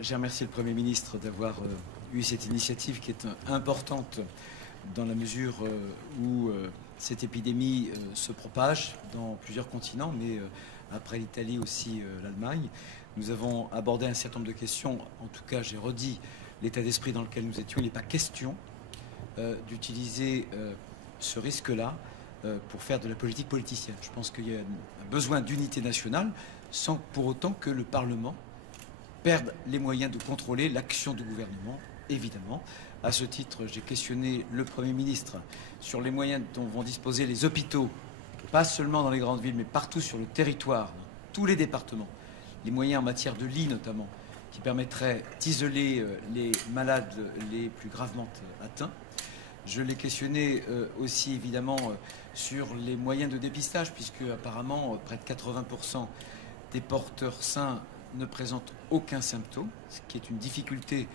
J'ai remercié le Premier ministre d'avoir eu cette initiative qui est importante dans la mesure où cette épidémie se propage dans plusieurs continents, mais après l'Italie aussi l'Allemagne. Nous avons abordé un certain nombre de questions. En tout cas, j'ai redit l'état d'esprit dans lequel nous étions. Il n'est pas question d'utiliser ce risque-là pour faire de la politique politicienne. Je pense qu'il y a un besoin d'unité nationale sans pour autant que le Parlement perdent les moyens de contrôler l'action du gouvernement, évidemment. À ce titre, j'ai questionné le Premier ministre sur les moyens dont vont disposer les hôpitaux, pas seulement dans les grandes villes, mais partout sur le territoire, dans tous les départements. Les moyens en matière de lits, notamment, qui permettraient d'isoler les malades les plus gravement atteints. Je l'ai questionné aussi, évidemment, sur les moyens de dépistage, puisque apparemment, près de 80% des porteurs sains ne présente aucun symptôme, ce qui est une difficulté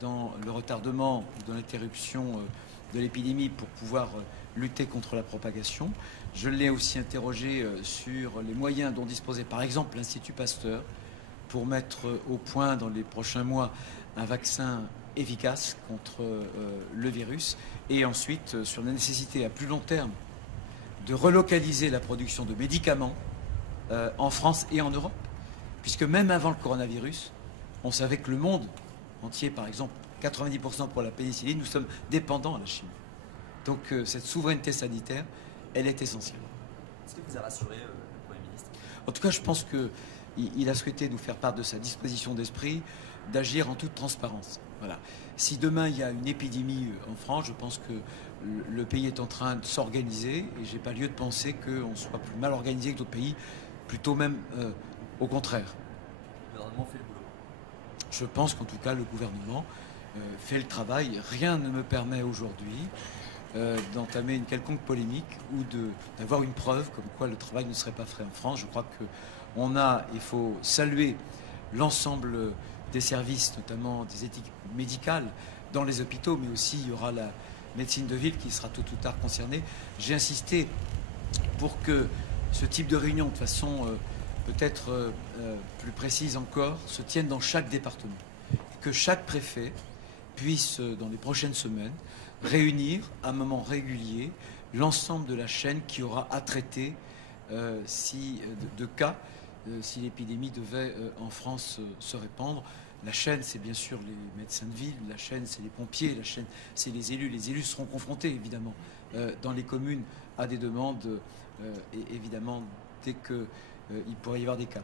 dans le retardement ou dans l'interruption de l'épidémie pour pouvoir lutter contre la propagation. Je l'ai aussi interrogé sur les moyens dont disposait par exemple l'Institut Pasteur pour mettre au point dans les prochains mois un vaccin efficace contre le virus, et ensuite sur la nécessité à plus long terme de relocaliser la production de médicaments en France et en Europe. Puisque même avant le coronavirus, on savait que le monde entier, par exemple, 90% pour la pénicilline, nous sommes dépendants à la Chine. Donc cette souveraineté sanitaire, elle est essentielle. Est-ce que vous a rassuré le Premier ministre? En tout cas, je pense qu'il a souhaité nous faire part de sa disposition d'esprit d'agir en toute transparence. Voilà. Si demain il y a une épidémie en France, je pense que le pays est en train de s'organiser et je n'ai pas lieu de penser qu'on soit plus mal organisé que d'autres pays, plutôt même au contraire. Le gouvernement fait le boulot. Je pense qu'en tout cas, le gouvernement fait le travail. Rien ne me permet aujourd'hui d'entamer une quelconque polémique ou d'avoir une preuve comme quoi le travail ne serait pas fait en France. Je crois il faut saluer l'ensemble des services, notamment des équipes médicales dans les hôpitaux, mais aussi il y aura la médecine de ville qui sera tôt ou tard concernée. J'ai insisté pour que ce type de réunion, de façon peut-être plus précise encore, se tienne dans chaque département. Que chaque préfet puisse, dans les prochaines semaines, réunir à un moment régulier l'ensemble de la chaîne qui aura à traiter de cas si l'épidémie devait en France se répandre. La chaîne, c'est bien sûr les médecins de ville, la chaîne, c'est les pompiers, la chaîne, c'est les élus. Les élus seront confrontés, évidemment, dans les communes à des demandes, et évidemment, dès qu'il pourrait y avoir des cas.